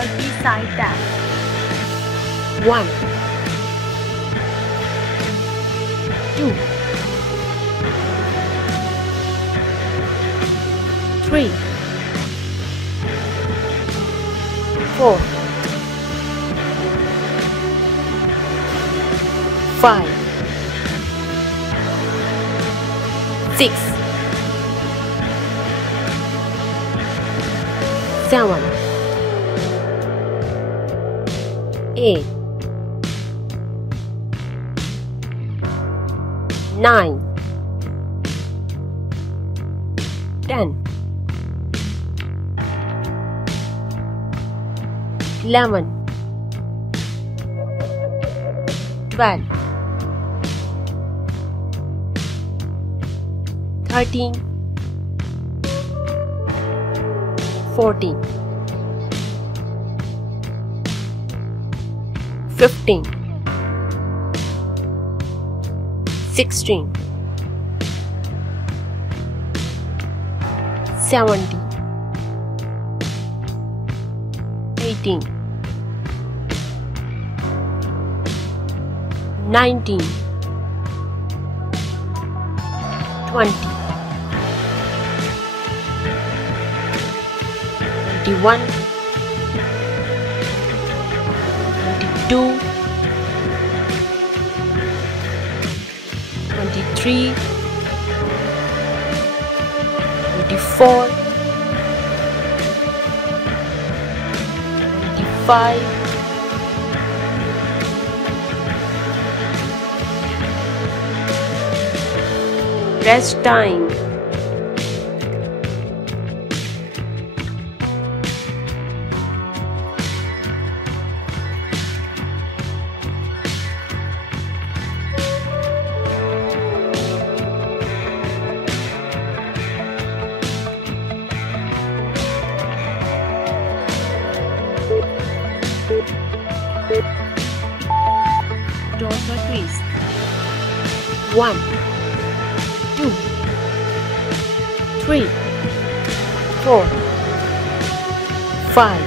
but beside that. 1 2 3 4 5 6 7 8 9 10 11 12 13 14 15 16 17 18 19 20 21 22 23 24 25 Rest time. Daughter twist. 1 2 3 4 5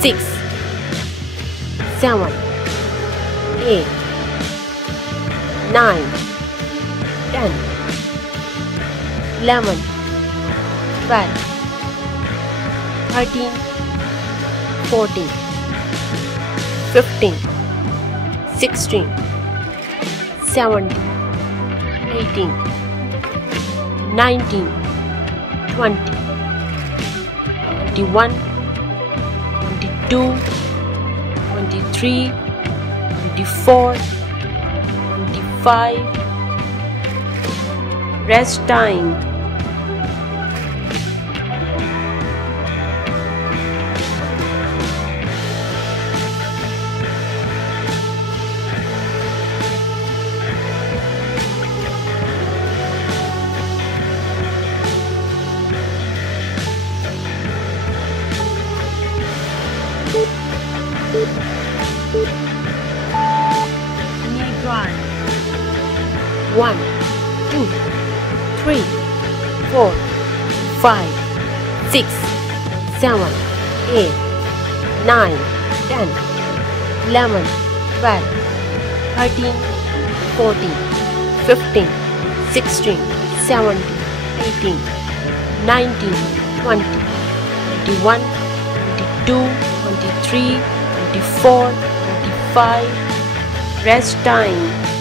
6 7 8 9 10 11 12 13 14 15 16 17 18 19 20 21 22 23 24 25 Rest time. Knee dry. 1 2 3 4 5 6 7 8 9 10 11 12 13 14 15 16 17 18 19 20 21 22 23 24 25 Rest time.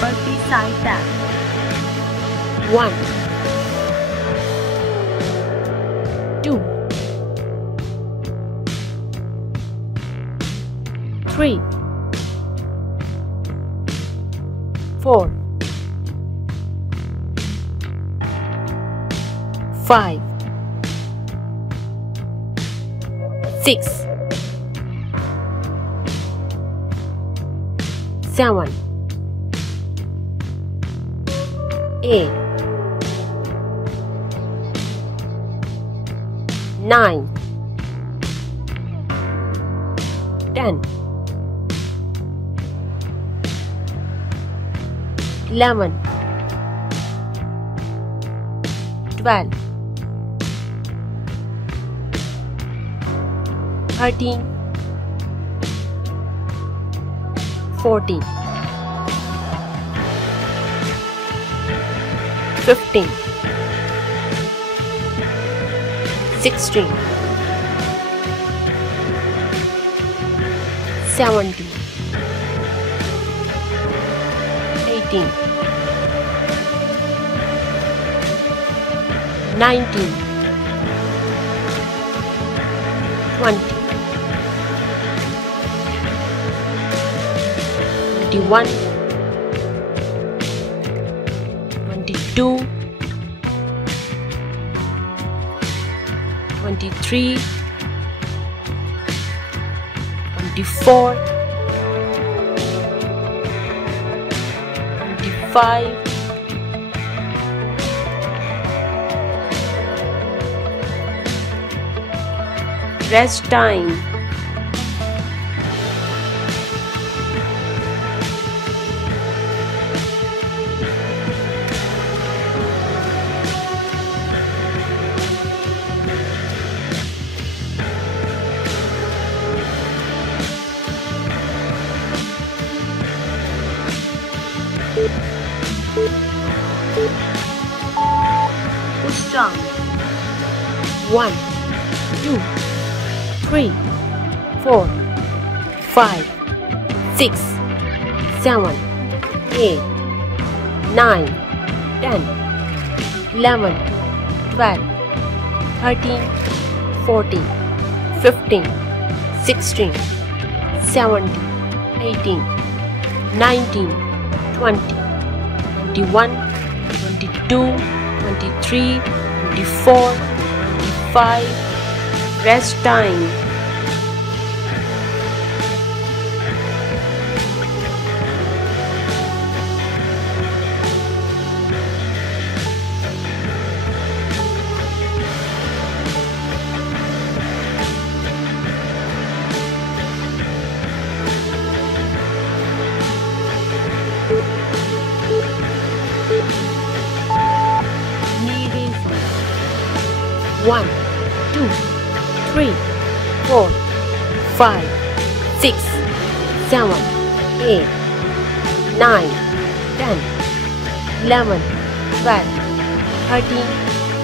But beside that. 1 2 3 4 5 6 7 8 9 10 11 12 13 14 15 16 17 18 19 20 21 22 23 24 25 rest time. Push down. 1 2 3 4 5 6 7 8 9 10 11 12 13 14 15 16 17 18 19 20 21 22 23 24 25 rest time. Knee raising. 1 2 3 4 5 6 7 8 9 10 11 12 13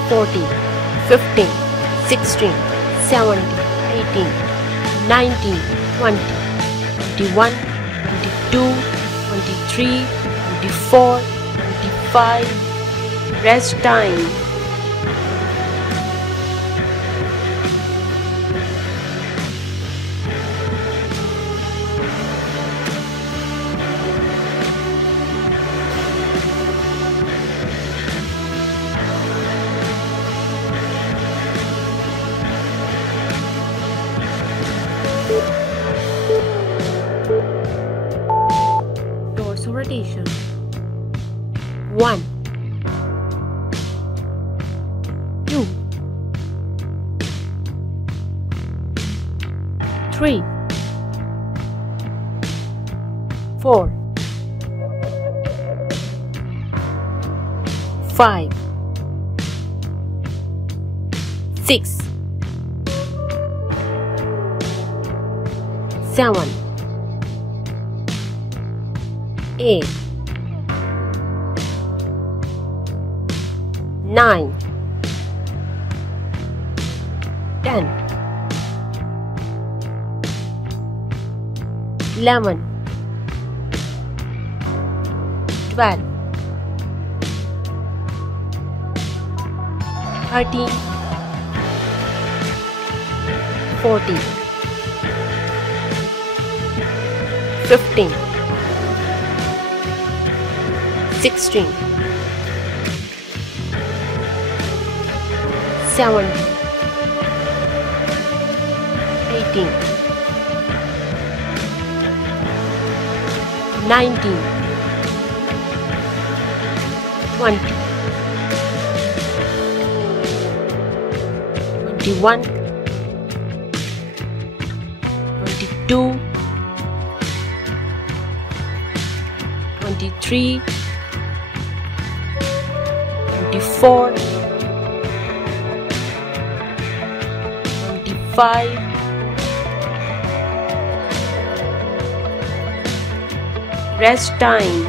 14 15 16 17 18 19 20 21 22 23 24 25 rest time. Torso rotation. 1 2 3 4 5 6 7 8 9 10 11 12 13 14 15 16 17 18 19 20, 21, 22, 23, 24, 25, rest time.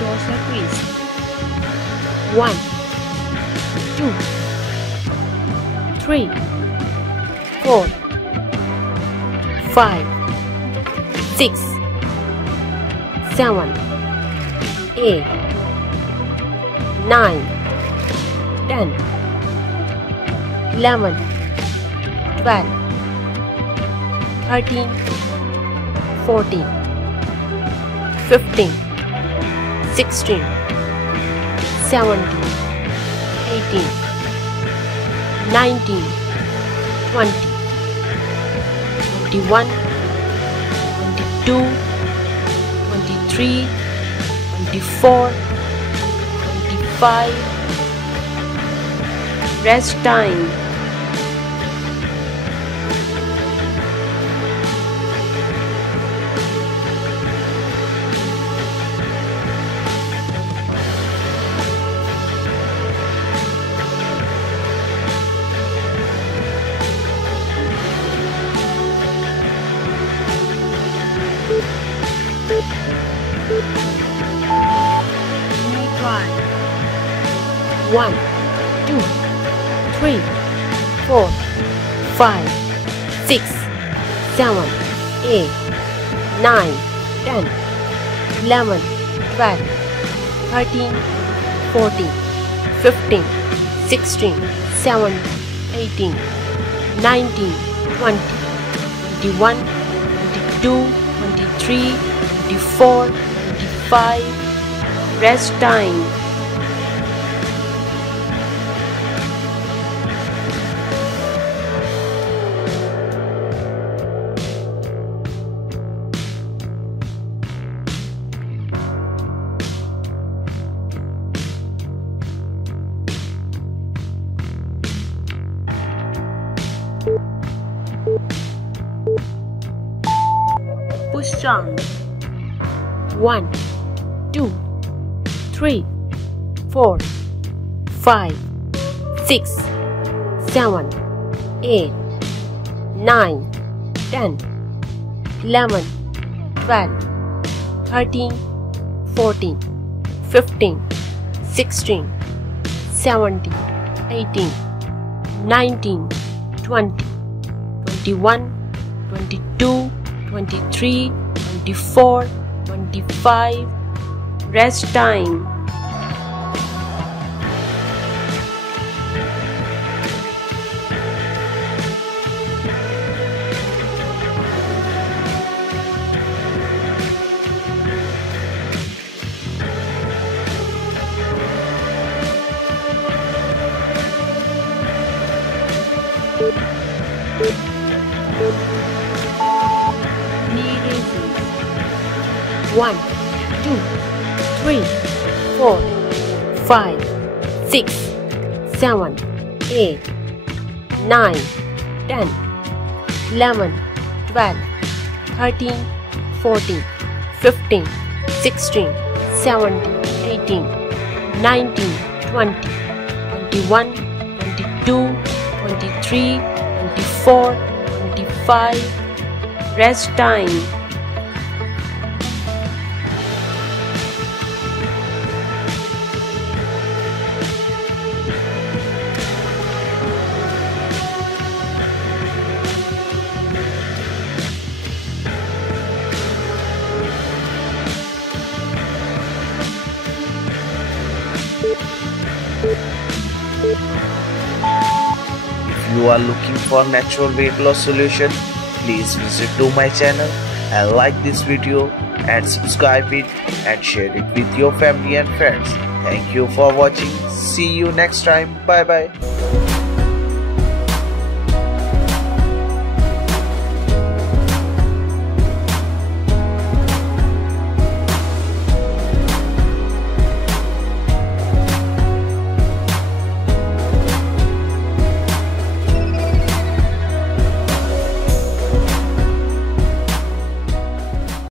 Doors are creased. 1, 2, 3, 4, 5, 6, 7, 8, 9, 10, 11, 12, 13, 14, 15, 16, 17, 18, 19, 20, 21, 22, 23, 24, 25. Rest time. Knee dry. 1, 2, 3, 4, 5, 6, 7, 8, 9, 10, 11, 12, 13, 14, 15, 16, 17, 18, 19, 20, 21, 22, 23, 24, 25. Rest time. Push down. 1, 2, 3, 4, 5, 6, 7, 8, 9, 10, 11, 12, 13, 14, 15, 16, 17, 18, 19, 20, 21, 22, 23, 24, 25. Rest time. Knee raises. 1, 2, 3, 4, 5, 6, 7, 8, 9, 10, 11, 12, 13, 14, 15, 16, 17, 18, 19, 20, 21, 22, 23, 24, 25. Rest time. If you are looking for natural weight loss solution, please visit to my channel and like this video and subscribe it and share it with your family and friends. Thank you for watching. See you next time. Bye bye.